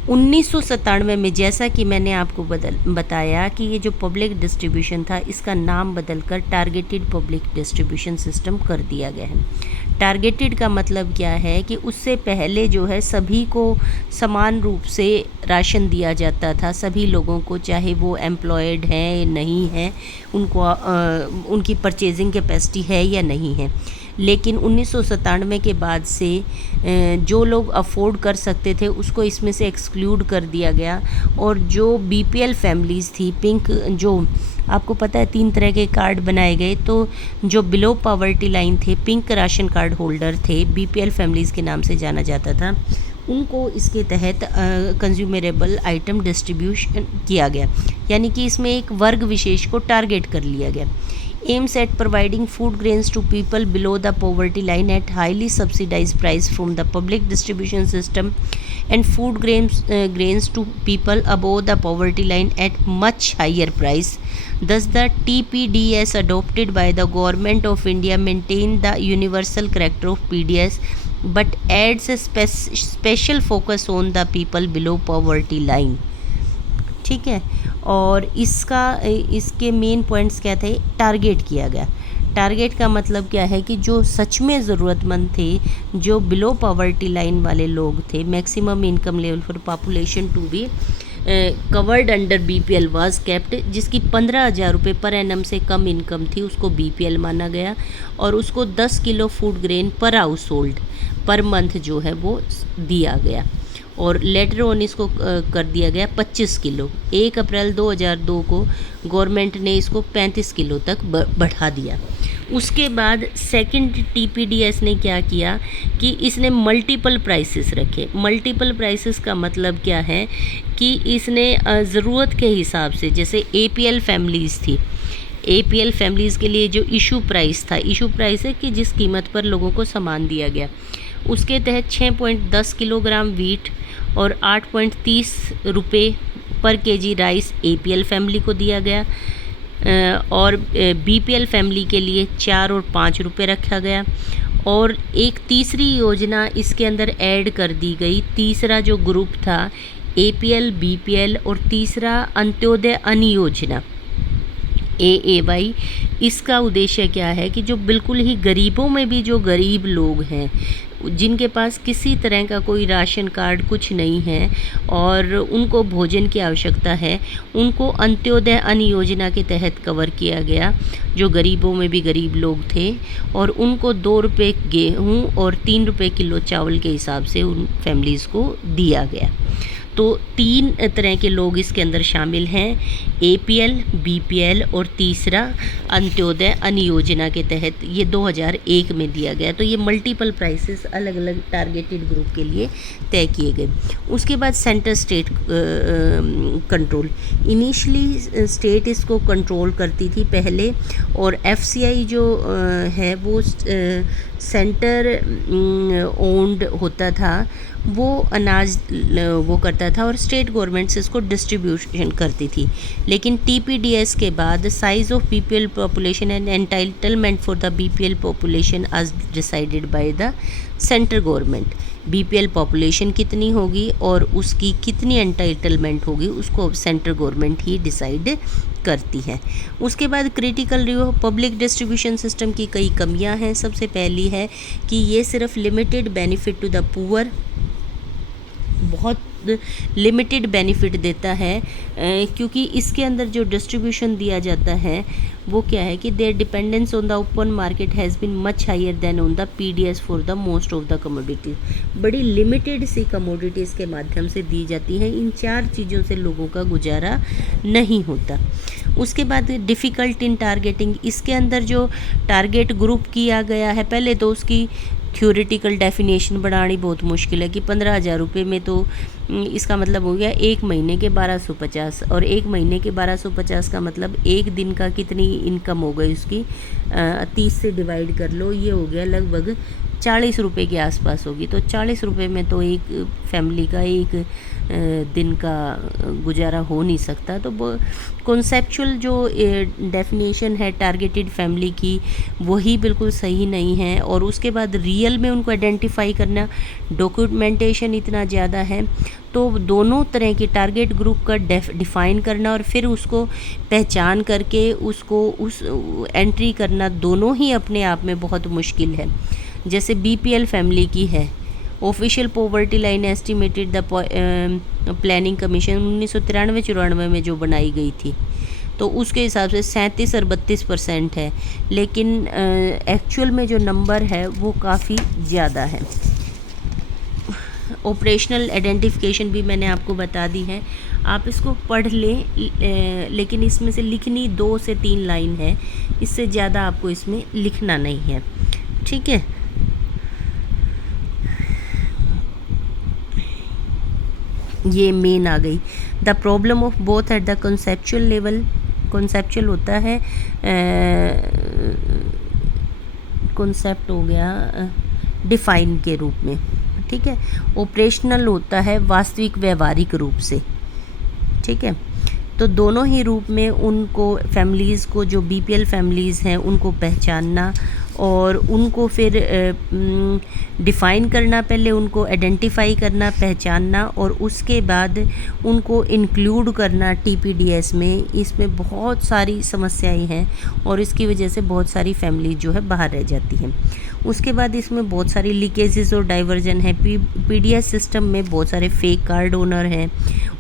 1997 में, जैसा कि मैंने आपको बताया कि ये जो पब्लिक डिस्ट्रीब्यूशन था इसका नाम बदलकर टारगेटेड पब्लिक डिस्ट्रीब्यूशन सिस्टम कर दिया गया है। टारगेटेड का मतलब क्या है कि उससे पहले जो है सभी को समान रूप से राशन दिया जाता था, सभी लोगों को, चाहे वो एम्प्लॉयड हैं नहीं हैं, उनको उनकी परचेजिंग कैपेसिटी है या नहीं है। लेकिन 1997 के बाद से जो लोग अफोर्ड कर सकते थे उसको इसमें से एक्सक्लूड कर दिया गया, और जो BPL फैमिलीज़ थी, पिंक, जो आपको पता है 3 तरह के कार्ड बनाए गए, तो जो बिलो पॉवर्टी लाइन थे, पिंक राशन कार्ड होल्डर थे, BPL फैमिलीज़ के नाम से जाना जाता था, उनको इसके तहत कंज्यूमरेबल आइटम डिस्ट्रीब्यूशन किया गया, यानी कि इसमें एक वर्ग विशेष को टारगेट कर लिया गया। aims at providing food grains to people below the poverty line at highly subsidized price from the public distribution system, and food grains to people above the poverty line at much higher price. Thus the TPDS adopted by the government of India maintain the universal character of PDS, but adds a special focus on the people below poverty line. ठीक है, और इसके main points क्या थे? Target किया गया। Target का मतलब क्या है कि जो सच में ज़रूरतमंद थे, जो बिलो पॉवर्टी लाइन वाले लोग थे, maximum income level for population to be covered under BPL was kept, जिसकी 15,000 रुपये पर एनम से कम इनकम थी उसको BPL माना गया, और उसको 10 किलो फूड ग्रेन पर हाउस होल्ड पर मंथ जो है वो दिया गया, और लेटर ऑन इसको कर दिया गया 25 किलो। 1 अप्रैल 2002 को गवर्नमेंट ने इसको 35 किलो तक बढ़ा दिया। उसके बाद सेकंड TPDS ने क्या किया कि इसने मल्टीपल प्राइसेस रखे। मल्टीपल प्राइसेस का मतलब क्या है कि इसने ज़रूरत के हिसाब से, जैसे APL फैमिलीज़ थी, APL फैमिलीज़ के लिए जो इशू प्राइस था, इशू प्राइस है कि जिस कीमत पर लोगों को सामान दिया गया, उसके तहत 6.10 किलोग्राम वीट और 8.30 रुपये पर केजी राइस APL फैमिली को दिया गया, और BPL फैमिली के लिए 4 और 5 रुपये रखा गया। और एक तीसरी योजना इसके अंदर ऐड कर दी गई, तीसरा जो ग्रुप था APL, BPL, और तीसरा अंत्योदय अन्न योजना AAY। इसका उद्देश्य क्या है कि जो बिल्कुल ही गरीबों में भी जो गरीब लोग हैं, जिनके पास किसी तरह का कोई राशन कार्ड कुछ नहीं है और उनको भोजन की आवश्यकता है, उनको अंत्योदय अन्न योजना के तहत कवर किया गया, जो गरीबों में भी गरीब लोग थे, और उनको 2 रुपये गेहूँ और 3 रुपये किलो चावल के हिसाब से उन फैमिलीज़ को दिया गया। तो 3 तरह के लोग इसके अंदर शामिल हैं, APL, BPL और तीसरा अंत्योदय अन्न योजना के तहत ये 2001 में दिया गया। तो ये मल्टीपल प्राइसेस अलग अलग टारगेटेड ग्रुप के लिए तय किए गए। उसके बाद centre state control, initially state इसको कंट्रोल करती थी पहले, और FCI जो है वो सेंटर ओन्ड होता था, वो अनाज वो करता था और स्टेट गवर्नमेंट्स इसको डिस्ट्रीब्यूशन करती थी। लेकिन TPDS के बाद size of BPL population and entitlement for the BPL population आज decided by the central government. BPL population कितनी होगी और उसकी कितनी एंटाइटलमेंट होगी उसको सेंट्रल गवर्नमेंट ही डिसाइड करती है। उसके बाद critical review public distribution system की कई कमियां हैं। सबसे पहली है कि ये सिर्फ limited benefit to the poor, बहुत लिमिटेड बेनिफिट देता है, क्योंकि इसके अंदर जो डिस्ट्रीब्यूशन दिया जाता है वो क्या है कि their dependence on the open market has been much higher than on the PDS for the most of the commodities. बड़ी लिमिटेड सी कमोडिटीज़ के माध्यम से दी जाती हैं। इन 4 चीज़ों से लोगों का गुजारा नहीं होता। उसके बाद डिफ़िकल्ट इन टारगेटिंग, इसके अंदर जो टारगेट ग्रुप किया गया है, पहले तो उसकी थ्योरेटिकल डेफिनेशन बनानी बहुत मुश्किल है कि 15,000 रुपये में तो इसका मतलब हो गया 1 महीने के 1250, और 1 महीने के 1250 का मतलब 1 दिन का कितनी इनकम हो गई उसकी, 30 से डिवाइड कर लो, ये हो गया लगभग 40 रुपये के आसपास होगी। तो 40 रुपये में तो एक फैमिली का एक दिन का गुजारा हो नहीं सकता। तो वो कॉन्सेप्चुअल जो डेफिनेशन है टारगेटेड फैमिली की वही बिल्कुल सही नहीं है। और उसके बाद रियल में उनको आइडेंटिफाई करना, डॉक्यूमेंटेशन इतना ज़्यादा है, तो दोनों तरह की टारगेट ग्रुप का डिफ़ाइन करना और फिर उसको पहचान करके उसको उस एंट्री करना, दोनों ही अपने आप में बहुत मुश्किल है। जैसे बीपीएल फैमिली की है, official poverty line estimated the planning commission 1993-94 में जो बनाई गई थी, तो उसके हिसाब से 37 और 32% है, लेकिन एक्चुअल में जो नंबर है वो काफ़ी ज़्यादा है। ऑपरेशनल आइडेंटिफिकेशन भी मैंने आपको बता दी है, आप इसको पढ़ लें, लेकिन इसमें से लिखनी 2 से 3 लाइन है, इससे ज़्यादा आपको इसमें लिखना नहीं है, ठीक है। ये मेन आ गई। The problem of both at the conceptual level, conceptual होता है, कॉन्सेप्ट हो गया डिफाइन के रूप में, ठीक है। ऑपरेशनल होता है वास्तविक व्यवहारिक रूप से, ठीक है। तो दोनों ही रूप में उनको फैमिलीज़ को, जो बीपीएल फैमिलीज़ हैं उनको पहचानना और उनको फिर डिफ़ाइन करना, पहले उनको आइडेंटिफाई करना, पहचानना और उसके बाद उनको इंक्लूड करना टीपीडीएस में। इसमें बहुत सारी समस्याएं हैं और इसकी वजह से बहुत सारी फैमिली जो है बाहर रह जाती हैं। उसके बाद इसमें बहुत सारी लीकेजेस और डाइवर्जन है। पीडीएस सिस्टम में बहुत सारे फेक कार्ड ओनर हैं।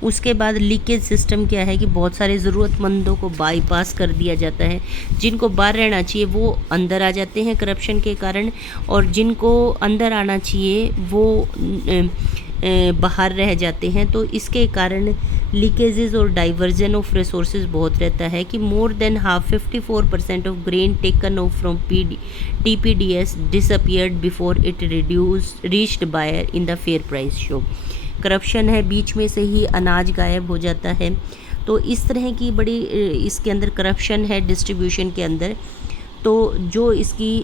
उसके बाद लीकेज सिस्टम क्या है कि बहुत सारे ज़रूरतमंदों को बाईपास कर दिया जाता है। जिनको बाहर रहना चाहिए वो अंदर आ जाते हैं करप्शन के कारण, और जिनको अंदर आना चाहिए वो बाहर रह जाते हैं। तो इसके कारण लीकेजेस और डाइवर्जन ऑफ रिसोर्सेज बहुत रहता है कि more than half 54% of grain taken off from TPDS disappeared before it reached buyer in the fair price shop. Corruption है, बीच में से ही अनाज गायब हो जाता है। तो इस तरह की बड़ी इसके अंदर करप्शन है डिस्ट्रीब्यूशन के अंदर। तो जो इसकी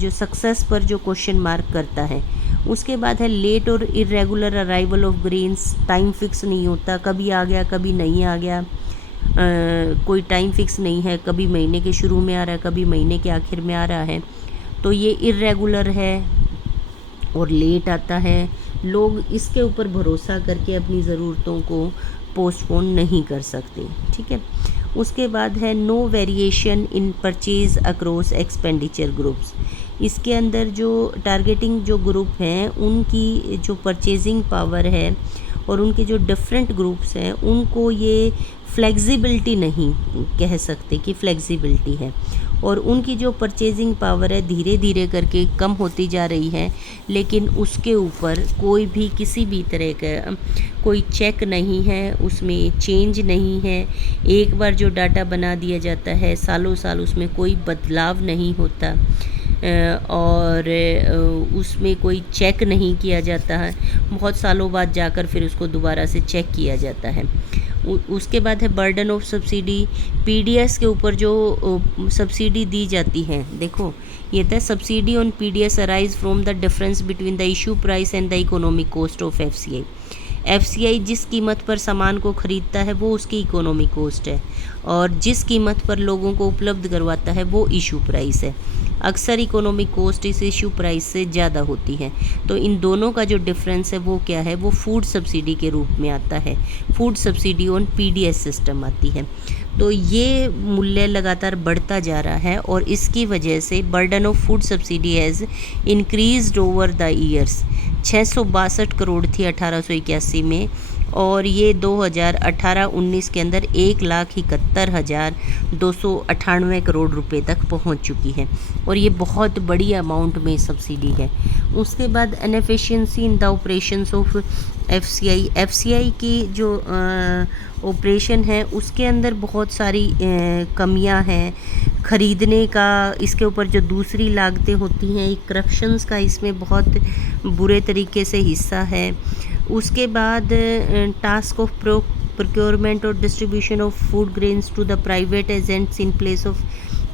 जो सक्सेस पर जो क्वेश्चन मार्क करता है। उसके बाद है लेट और irregular arrival of grains, time fix नहीं होता, कभी आ गया कभी नहीं आ गया, कोई टाइम फिक्स नहीं है, कभी महीने के शुरू में आ रहा है, कभी महीने के आखिर में आ रहा है। तो ये इरेगुलर है और लेट आता है। लोग इसके ऊपर भरोसा करके अपनी ज़रूरतों को पोस्टपोन नहीं कर सकते, ठीक है। उसके बाद है no variation in purchase across expenditure groups. इसके अंदर जो टारगेटिंग जो ग्रुप हैं उनकी जो परचेजिंग पावर है और उनके जो डिफरेंट ग्रुप्स हैं उनको ये फ्लेक्सिबिलिटी नहीं कह सकते कि फ्लेक्सिबिलिटी है, और उनकी जो परचेजिंग पावर है धीरे धीरे करके कम होती जा रही है। लेकिन उसके ऊपर कोई भी किसी भी तरह का कोई चेक नहीं है, उसमें चेंज नहीं है। एक बार जो डाटा बना दिया जाता है सालों साल उसमें कोई बदलाव नहीं होता और उसमें कोई चेक नहीं किया जाता है। बहुत सालों बाद जाकर फिर उसको दोबारा से चेक किया जाता है। उसके बाद है बर्डन ऑफ सब्सिडी। पीडीएस के ऊपर जो सब्सिडी दी जाती है, देखो ये था subsidy on PDS arise from the difference between the issue price and the economic cost of FCI. FCI जिस कीमत पर सामान को ख़रीदता है वो उसकी इकोनॉमिक कॉस्ट है, और जिस कीमत पर लोगों को उपलब्ध करवाता है वो इशू प्राइस है। अक्सर इकोनॉमिक कॉस्ट इस इशू प्राइस से ज़्यादा होती है। तो इन दोनों का जो डिफरेंस है वो क्या है, वो फूड सब्सिडी के रूप में आता है। Food subsidy on PDS system आती है। तो ये मूल्य लगातार बढ़ता जा रहा है और इसकी वजह से burden of food subsidy has increased over the years. 662 crore थी 1881 में, और ये 2018-19 के अंदर 1,71,298 करोड़ रुपए तक पहुंच चुकी है, और ये बहुत बड़ी अमाउंट में सब्सिडी है। उसके बाद inefficiency in the operations of FCI की जो ऑपरेशन है उसके अंदर बहुत सारी कमियां हैं। ख़रीदने का, इसके ऊपर जो दूसरी लागतें होती हैं, करप्शंस का इसमें बहुत बुरे तरीके से हिस्सा है। उसके बाद टास्क ऑफ प्रोक्योरमेंट और distribution of food grains to the private agents in place of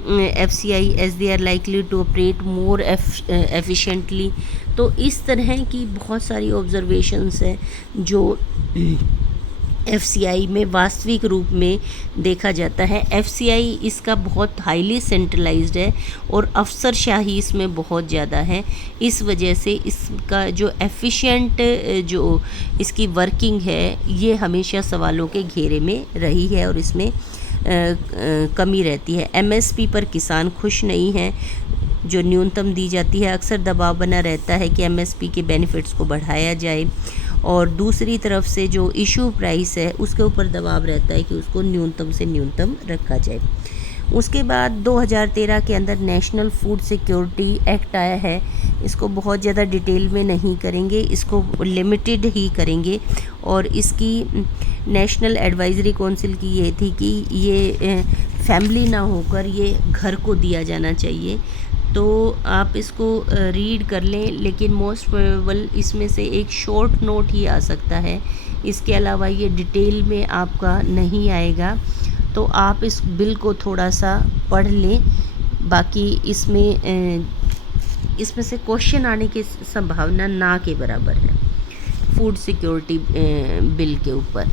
FCI as they are likely to operate more efficiently. तो इस तरह की बहुत सारी ऑब्जर्वेशंस है जो FCI में वास्तविक रूप में देखा जाता है। FCI इसका बहुत हाईली सेंट्रलाइज्ड है और अफसरशाही इसमें बहुत ज़्यादा है। इस वजह से इसका जो एफिशिएंट जो इसकी वर्किंग है ये हमेशा सवालों के घेरे में रही है और इसमें कमी रहती है। MSP पर किसान खुश नहीं है जो न्यूनतम दी जाती है। अक्सर दबाव बना रहता है कि MSP के बेनिफिट्स को बढ़ाया जाए, और दूसरी तरफ से जो इशू प्राइस है उसके ऊपर दबाव रहता है कि उसको न्यूनतम से न्यूनतम रखा जाए। उसके बाद 2013 के अंदर नेशनल फूड सिक्योरिटी एक्ट आया है। इसको बहुत ज़्यादा डिटेल में नहीं करेंगे, इसको लिमिटेड ही करेंगे। और इसकी नेशनल एडवाइजरी काउंसिल की ये थी कि ये फैमिली ना होकर ये घर को दिया जाना चाहिए। तो आप इसको रीड कर लें, लेकिन मोस्ट प्रोबेबल इसमें से एक शॉर्ट नोट ही आ सकता है। इसके अलावा ये डिटेल में आपका नहीं आएगा, तो आप इस बिल को थोड़ा सा पढ़ लें। बाकी इसमें से क्वेश्चन आने की संभावना ना के बराबर है फूड सिक्योरिटी बिल के ऊपर।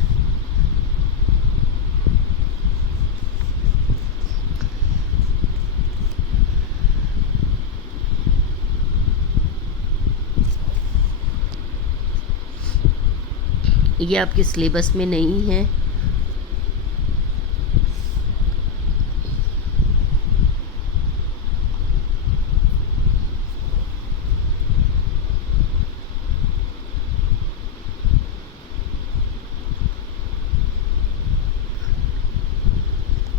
ये आपके सिलेबस में नहीं है।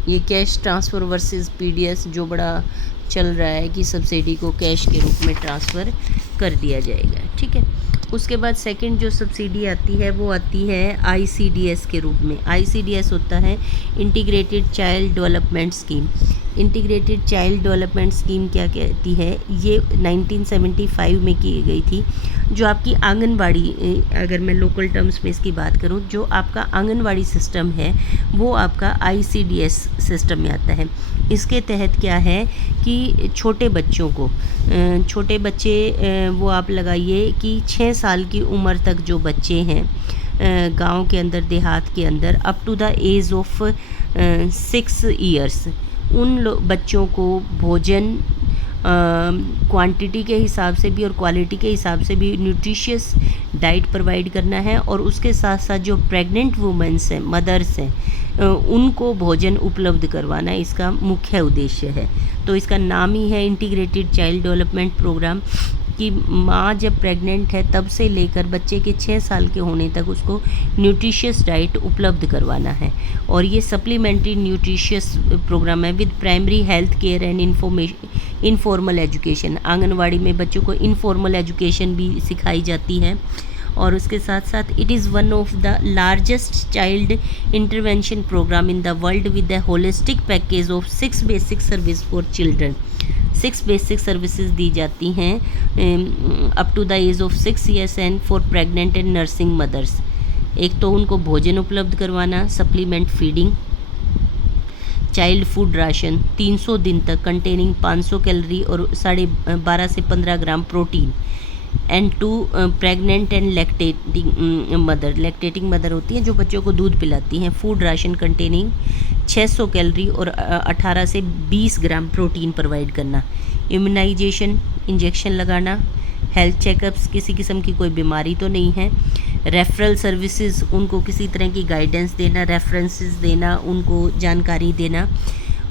ये कैश ट्रांसफ़र वर्सेस PDS जो बड़ा चल रहा है कि सब्सिडी को कैश के रूप में ट्रांसफ़र कर दिया जाएगा, ठीक है। उसके बाद सेकंड जो सब्सिडी आती है वो आती है ICDS के रूप में। ICDS होता है integrated child development scheme. Integrated child development scheme क्या कहती है? ये 1975 में की गई थी। जो आपकी आंगनवाड़ी, अगर मैं लोकल टर्म्स में इसकी बात करूं, जो आपका आंगनवाड़ी सिस्टम है वो आपका ICDS सिस्टम में आता है। इसके तहत क्या है कि छोटे बच्चों को, छोटे बच्चे वो आप लगाइए कि 6 साल की उम्र तक जो बच्चे हैं गांव के अंदर, देहात के अंदर, up to the age of 6 years, उन बच्चों को भोजन क्वांटिटी के हिसाब से भी और क्वालिटी के हिसाब से भी न्यूट्रिशियस डाइट प्रोवाइड करना है। और उसके साथ साथ जो प्रेग्नेंट वुमेन्स हैं, मदर्स हैं, उनको भोजन उपलब्ध करवाना इसका मुख्य उद्देश्य है। तो इसका नाम ही है इंटीग्रेटेड चाइल्ड डेवलपमेंट प्रोग्राम, कि माँ जब प्रेग्नेंट है तब से लेकर बच्चे के 6 साल के होने तक उसको न्यूट्रिशियस डाइट उपलब्ध करवाना है। और ये सप्लीमेंट्री न्यूट्रिशियस प्रोग्राम है with primary health care and informal education. Anganwadi में बच्चों को इनफॉर्मल एजुकेशन भी सिखाई जाती है। और उसके साथ साथ it is one of the largest child intervention programme in the world with the holistic package of 6 basic service for children. 6 basic services दी जाती हैं up to the age of 6 years and for pregnant and nursing mothers. एक तो उनको भोजन उपलब्ध करवाना, supplement feeding, child food ration 300 दिन तक कंटेनिंग 500 कैलोरी और 12.5 से 15 gram protein, and to pregnant and lactating mother होती हैं जो बच्चों को दूध पिलाती हैं, फूड राशन कंटेनिंग 600 कैलोरी और 18 से 20 ग्राम प्रोटीन प्रोवाइड करना, इम्यूनाइजेशन इंजेक्शन लगाना, हेल्थ चेकअप्स, किसी किस्म की कोई बीमारी तो नहीं है, रेफरल सर्विसेज, उनको किसी तरह की गाइडेंस देना, रेफरेंसेस देना, उनको जानकारी देना।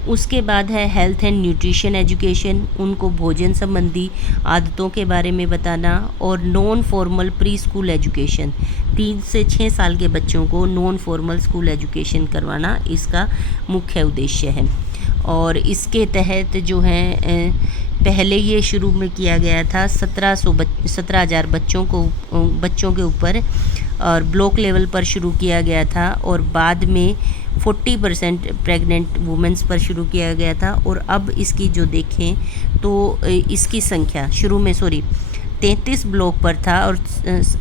उसके बाद है हेल्थ एंड न्यूट्रिशन एजुकेशन, उनको भोजन संबंधी आदतों के बारे में बताना। और non formal pre school education, 3 से 6 साल के बच्चों को नॉन फॉर्मल स्कूल एजुकेशन करवाना इसका मुख्य उद्देश्य है। और इसके तहत जो है पहले ये शुरू में किया गया था 17,000 बच्चों के ऊपर, और ब्लॉक लेवल पर शुरू किया गया था, और बाद में 40% प्रेग्नेंट वुमेंस पर शुरू किया गया था। और अब इसकी जो देखें तो इसकी संख्या शुरू में 33 ब्लॉक पर था, और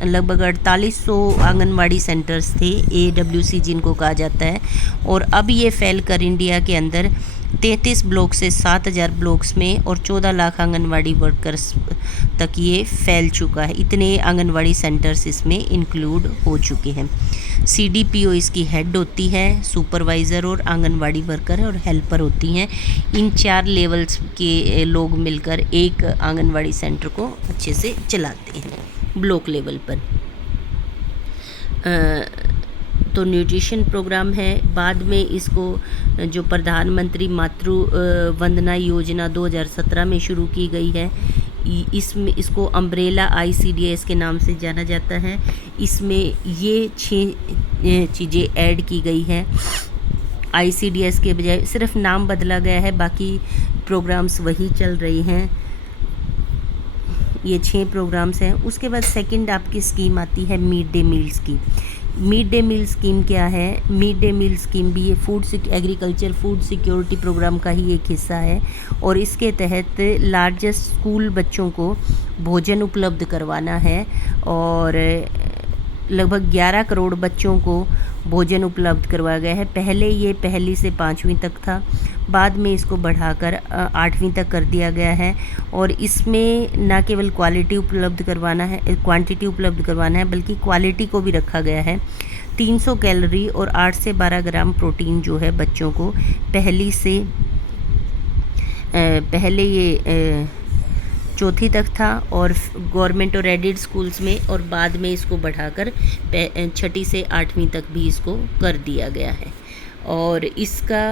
लगभग 4800 आंगनवाड़ी सेंटर्स थे, AWC जिनको कहा जाता है। और अब ये फैलकर इंडिया के अंदर 33 ब्लॉक से 7000 ब्लॉक्स में और 14 लाख आंगनवाड़ी वर्कर्स तक ये फैल चुका है। इतने आंगनवाड़ी सेंटर्स इसमें इंक्लूड हो चुके हैं। CDPO इसकी हेड होती है, सुपरवाइज़र और आंगनवाड़ी वर्कर और हेल्पर होती हैं। इन 4 लेवल्स के लोग मिलकर एक आंगनवाड़ी सेंटर को अच्छे से चलाते हैं ब्लॉक लेवल पर। तो न्यूट्रिशन प्रोग्राम है। बाद में इसको जो प्रधानमंत्री मातृ वंदना योजना 2017 में शुरू की गई है, इसको अम्ब्रेला ICDS के नाम से जाना जाता है। इसमें ये 6 चीज़ें ऐड की गई हैं। ICDS के बजाय सिर्फ नाम बदला गया है, बाकी प्रोग्राम्स वही चल रहे हैं। ये 6 प्रोग्राम्स हैं। उसके बाद सेकंड आपकी स्कीम आती है मिड डे मील्स की। मिड डे मील स्कीम क्या है? मिड डे मील स्कीम भी ये एग्रीकल्चर फूड सिक्योरिटी प्रोग्राम का ही एक हिस्सा है, और इसके तहत लार्जेस्ट स्कूल बच्चों को भोजन उपलब्ध करवाना है। और लगभग 11 करोड़ बच्चों को भोजन उपलब्ध करवाया गया है। पहले ये 1 से 5वीं तक था, बाद में इसको बढ़ाकर 8वीं तक कर दिया गया है। और इसमें न केवल क्वांटिटी उपलब्ध करवाना है, बल्कि क्वालिटी को भी रखा गया है। 300 कैलोरी और 8 से 12 ग्राम प्रोटीन जो है बच्चों को पहले ये 4वीं तक था, और गवर्नमेंट और एडेड स्कूल्स में, और बाद में इसको बढ़ाकर 6वीं से 8वीं तक भी इसको कर दिया गया है। और इसका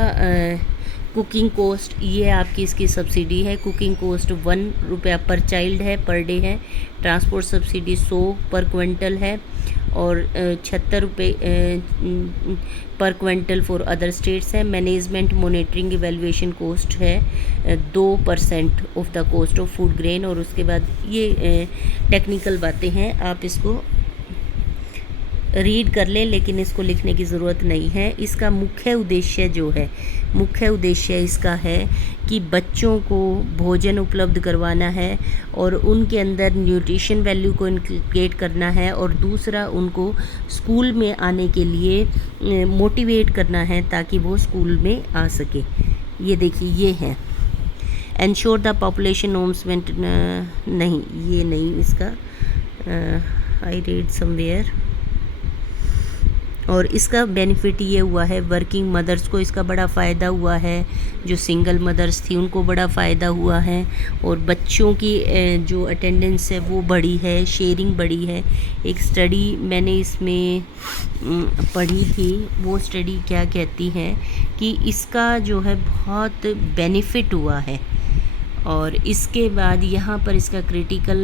कुकिंग कॉस्ट, ये आपकी इसकी सब्सिडी है। कुकिंग कॉस्ट 1 रुपया पर चाइल्ड है, पर डे है। ट्रांसपोर्ट सब्सिडी 100 पर क्विंटल है, और 76 रुपये पर क्विंटल फॉर अदर स्टेट्स है। मैनेजमेंट मॉनिटरिंग इवेल्युएशन कॉस्ट है 2% of the cost of food grain. और उसके बाद ये टेक्निकल बातें हैं, आप इसको रीड कर लें, लेकिन इसको लिखने की ज़रूरत नहीं है। इसका मुख्य उद्देश्य इसका है कि बच्चों को भोजन उपलब्ध करवाना है, और उनके अंदर न्यूट्रिशन वैल्यू को इंक्लूड करना है, और दूसरा उनको स्कूल में आने के लिए मोटिवेट करना है ताकि वो स्कूल में आ सके। ये देखिए, ये है एंश्योर द पॉपुलेशन नॉर्म्स नहीं, ये नहीं इसका, आई रीड समवेयर। और इसका बेनिफिट ये हुआ है, वर्किंग मदर्स को इसका बड़ा फ़ायदा हुआ है, जो सिंगल मदर्स थी उनको बड़ा फ़ायदा हुआ है, और बच्चों की जो अटेंडेंस है वो बढ़ी है, शेयरिंग बढ़ी है। एक स्टडी मैंने इसमें पढ़ी थी, वो स्टडी क्या कहती है कि इसका जो है बहुत बेनिफिट हुआ है। और इसके बाद यहाँ पर इसका क्रिटिकल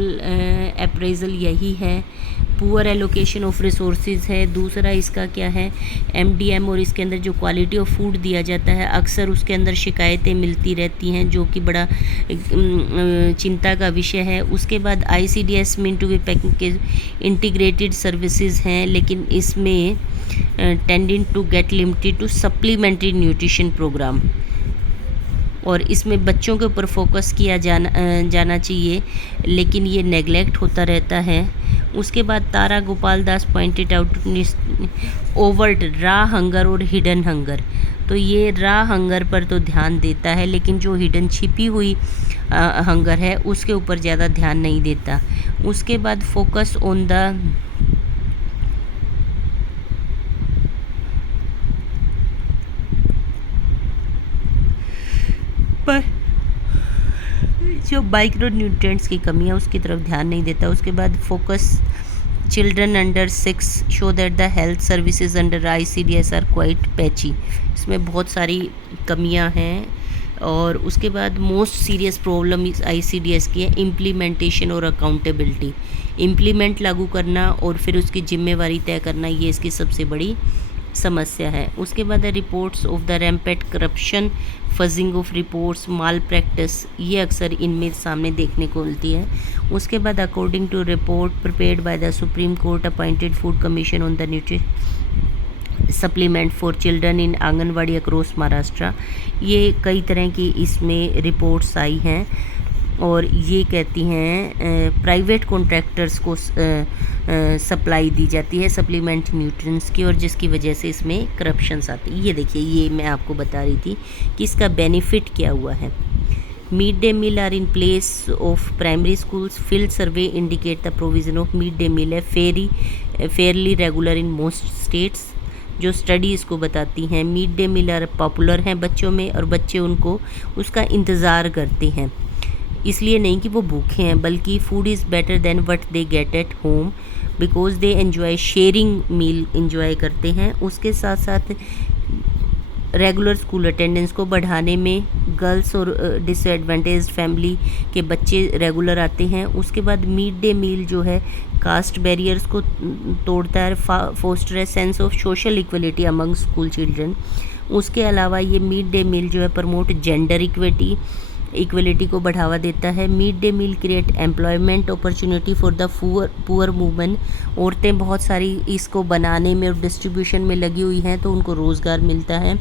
अप्रेजल यही है, पुअर एलोकेशन ऑफ रिसोर्सेज है। दूसरा इसका क्या है, MDM, और इसके अंदर जो क्वालिटी ऑफ फूड दिया जाता है अक्सर उसके अंदर शिकायतें मिलती रहती हैं, जो कि बड़ा चिंता का विषय है। उसके बाद ICDS meant to be package integrated services हैं, लेकिन इसमें tending to get limited to supplementary nutrition programme, और इसमें बच्चों के ऊपर फोकस किया जाना चाहिए, लेकिन ये नेगलेक्ट होता रहता है। उसके बाद तारा Gopal Das pointed out overt रा हंगर और हिडन हंगर। तो ये रा हंगर पर तो ध्यान देता है, लेकिन जो हिडन छिपी हुई हंगर है उसके ऊपर ज़्यादा ध्यान नहीं देता। उसके बाद फोकस ऑन द पर जो माइक्रो न्यूट्रिएंट्स की कमी है उसकी तरफ ध्यान नहीं देता। उसके बाद focus children under 6 show that the health services under ICDS are quite patchy. इसमें बहुत सारी कमियां हैं। और उसके बाद मोस्ट सीरियस प्रॉब्लम इस ICDS की है इम्प्लीमेंटेशन और अकाउंटेबिलिटी। इम्प्लीमेंट लागू करना और फिर उसकी जिम्मेवारी तय करना, ये इसकी सबसे बड़ी समस्या है। उसके बाद reports of the rampant corruption, fudging of reports, malpractice, ये अक्सर इनमें सामने देखने को मिलती है। उसके बाद according to report prepared by the supreme court appointed food commission on the nutrition supplement for children in anganwadi across Maharashtra, ये कई तरह की इसमें रिपोर्ट्स आई हैं और ये कहती हैं प्राइवेट कॉन्ट्रैक्टर्स को सप्लाई दी जाती है सप्लीमेंट न्यूट्रिएंट्स की, और जिसकी वजह से इसमें करप्शंस आती है। ये देखिए, ये मैं आपको बता रही थी कि इसका बेनिफिट क्या हुआ है। Mid day meal are in place of primary schools, field survey indicate the provision of mid day meal है fairly regular in most states. जो स्टडी इसको बताती हैं, mid day meal are popular हैं बच्चों में और बच्चे उनको उसका इंतज़ार करते हैं, इसलिए नहीं कि वो भूखे हैं, बल्कि food is better than what they get at home because they enjoy sharing meal enjoy करते हैं। उसके साथ साथ रेगुलर स्कूल अटेंडेंस को बढ़ाने में गर्ल्स और डिसएडवांटेज्ड फैमिली के बच्चे रेगुलर आते हैं। उसके बाद मिड डे मील जो है कास्ट बैरियर्स को तोड़ता है, foster a sense of social equality among school children. उसके अलावा ये मिड डे मील जो है प्रमोट जेंडर इक्वलिटी को बढ़ावा देता है। Mid day meal create employment opportunity for the poor women. औरतें बहुत सारी इसको बनाने में और डिस्ट्रीब्यूशन में लगी हुई हैं, तो उनको रोज़गार मिलता है।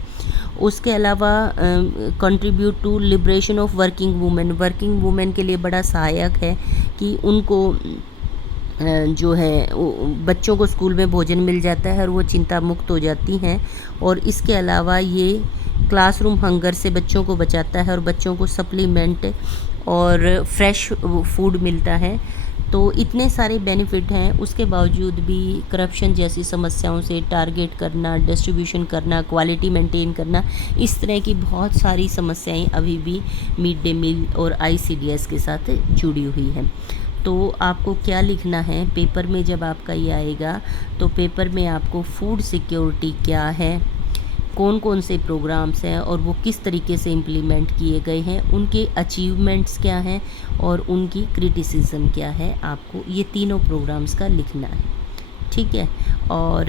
उसके अलावा contribute to liberation of working women के लिए बड़ा सहायक है कि उनको जो है बच्चों को स्कूल में भोजन मिल जाता है और वो चिंता मुक्त हो जाती हैं। और इसके अलावा ये क्लासरूम हंगर से बच्चों को बचाता है और बच्चों को सप्लीमेंट और फ्रेश फूड मिलता है। तो इतने सारे बेनिफिट हैं, उसके बावजूद भी करप्शन जैसी समस्याओं से टारगेट करना, डिस्ट्रीब्यूशन करना, क्वालिटी मेंटेन करना, इस तरह की बहुत सारी समस्याएं अभी भी मिड डे मील और ICDS के साथ जुड़ी हुई हैं। तो आपको क्या लिखना है पेपर में, जब आपका ये आएगा तो पेपर में आपको फूड सिक्योरिटी क्या है, कौन कौन से प्रोग्राम्स हैं और वो किस तरीके से इम्प्लीमेंट किए गए हैं, उनके अचीवमेंट्स क्या हैं और उनकी क्रिटिसिज्म क्या है, आपको ये तीनों प्रोग्राम्स का लिखना है। ठीक है। और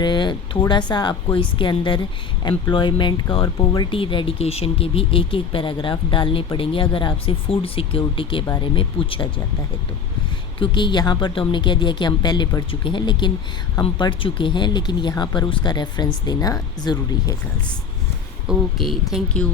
थोड़ा सा आपको इसके अंदर एम्प्लॉयमेंट का और पॉवर्टी इरेडिकेशन के भी एक एक पैराग्राफ डालने पड़ेंगे अगर आपसे फूड सिक्योरिटी के बारे में पूछा जाता है तो। क्योंकि यहाँ पर तो हमने कह दिया कि हम पहले पढ़ चुके हैं, लेकिन यहाँ पर उसका रेफरेंस देना ज़रूरी है गर्ल्स। Okay, thank you.